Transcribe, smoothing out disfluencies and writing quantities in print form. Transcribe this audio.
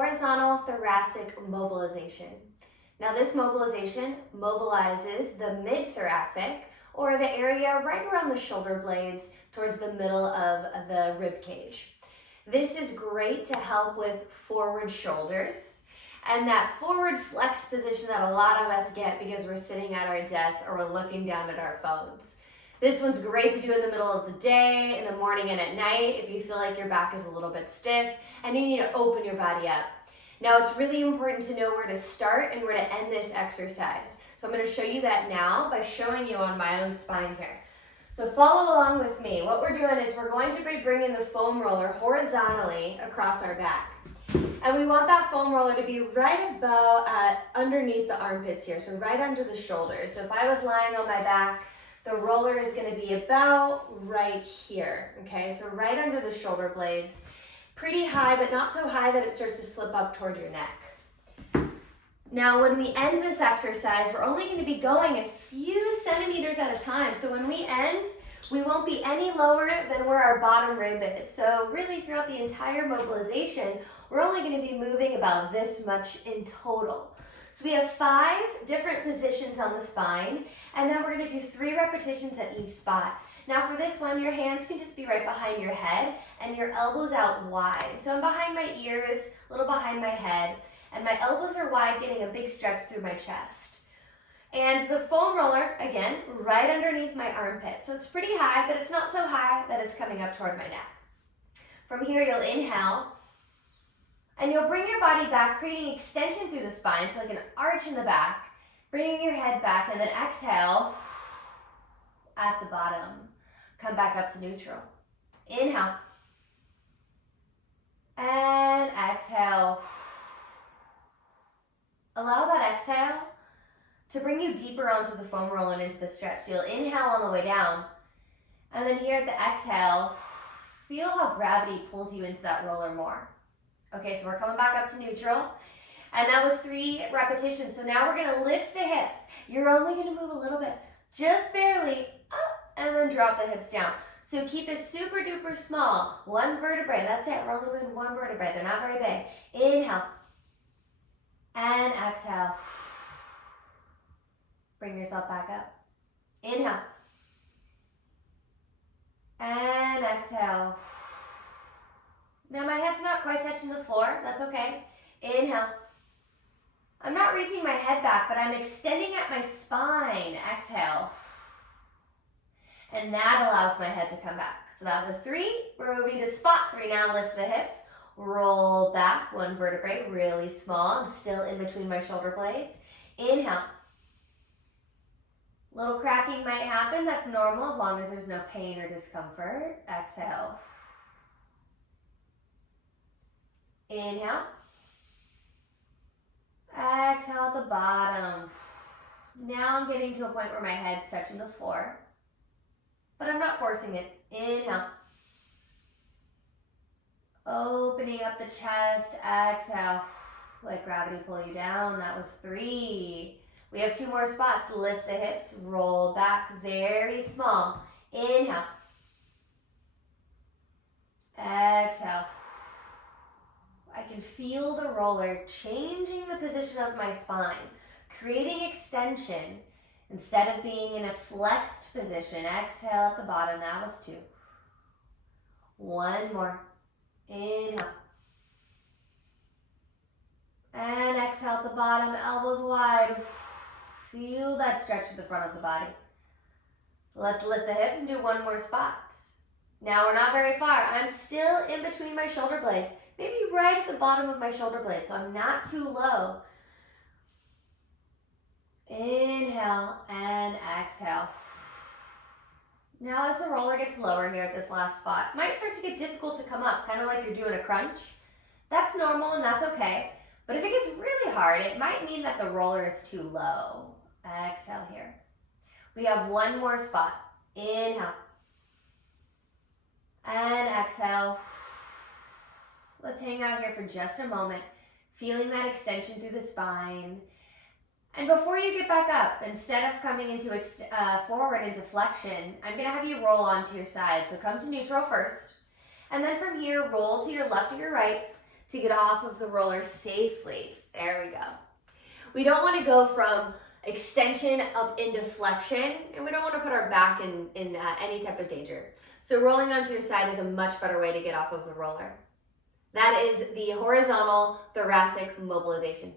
Horizontal Thoracic Mobilization. Now this mobilization mobilizes the mid-thoracic, or the area right around the shoulder blades towards the middle of the rib cage. This is great to help with forward shoulders and that forward flex position that a lot of us get because we're sitting at our desk or we're looking down at our phones. This one's great to do in the middle of the day, in the morning, and at night if you feel like your back is a little bit stiff and you need to open your body up. Now it's really important to know where to start and where to end this exercise. So I'm going to show you that now by showing you on my own spine here. So follow along with me. What we're doing is we're going to be bringing the foam roller horizontally across our back. And we want that foam roller to be right about underneath the armpits here, so right under the shoulders. So if I was lying on my back, the roller is going to be about right here, okay? So right under the shoulder blades, pretty high, but not so high that it starts to slip up toward your neck. Now, when we end this exercise, we're only going to be going a few centimeters at a time. So when we end, we won't be any lower than where our bottom rib is. So really throughout the entire mobilization, we're only going to be moving about this much in total. So we have 5 different positions on the spine, and then we're going to do 3 repetitions at each spot. Now for this one, your hands can just be right behind your head and your elbows out wide. So I'm behind my ears, a little behind my head, and my elbows are wide, getting a big stretch through my chest. And the foam roller, again, right underneath my armpit. So it's pretty high, but it's not so high that it's coming up toward my neck. From here, you'll inhale, and you'll bring your body back, creating extension through the spine, so like an arch in the back, bringing your head back, and then exhale at the bottom. Come back up to neutral. Inhale. And exhale. Allow that exhale to bring you deeper onto the foam roller and into the stretch. So you'll inhale on the way down, and then here at the exhale, feel how gravity pulls you into that roller more. Okay, so we're coming back up to neutral, and that was 3 repetitions. So now we're gonna lift the hips. You're only gonna move a little bit, just barely up, and then drop the hips down. So keep it super duper small. 1 vertebrae, that's it. We're only moving 1 vertebrae. They're not very big. Inhale, and exhale. Bring yourself back up. Inhale, and exhale. Now my head's not quite touching the floor, that's okay. Inhale. I'm not reaching my head back, but I'm extending at my spine. Exhale. And that allows my head to come back. So that was 3. We're moving to spot 3 now. Lift the hips, roll back 1 vertebrae, really small. I'm still in between my shoulder blades. Inhale. Little cracking might happen, that's normal as long as there's no pain or discomfort. Exhale. Inhale. Exhale at the bottom. Now I'm getting to a point where my head's touching the floor, but I'm not forcing it. Inhale. Opening up the chest. Exhale. Let gravity pull you down. That was 3. We have 2 more spots. Lift the hips, roll back, very small. Inhale. Exhale. I can feel the roller changing the position of my spine, creating extension instead of being in a flexed position. Exhale at the bottom. That was 2. 1 more. Inhale. And exhale at the bottom, elbows wide. Feel that stretch to the front of the body. Let's lift the hips and do 1 more spot. Now we're not very far. I'm still in between my shoulder blades, maybe right at the bottom of my shoulder blade, so I'm not too low. Inhale and exhale. Now as the roller gets lower here at this last spot, it might start to get difficult to come up, kind of like you're doing a crunch. That's normal and that's okay. But if it gets really hard, it might mean that the roller is too low. Exhale here. We have 1 more spot. Inhale. And exhale. Let's hang out here for just a moment, feeling that extension through the spine. And before you get back up, instead of coming into forward into flexion, I'm going to have you roll onto your side. So come to neutral first. And then from here, roll to your left or your right. to get off of the roller safely. There we go. We don't want to go from extension up into flexion, and we don't want to put our back in any type of danger. So rolling onto your side is a much better way to get off of the roller. That is the horizontal thoracic mobilization.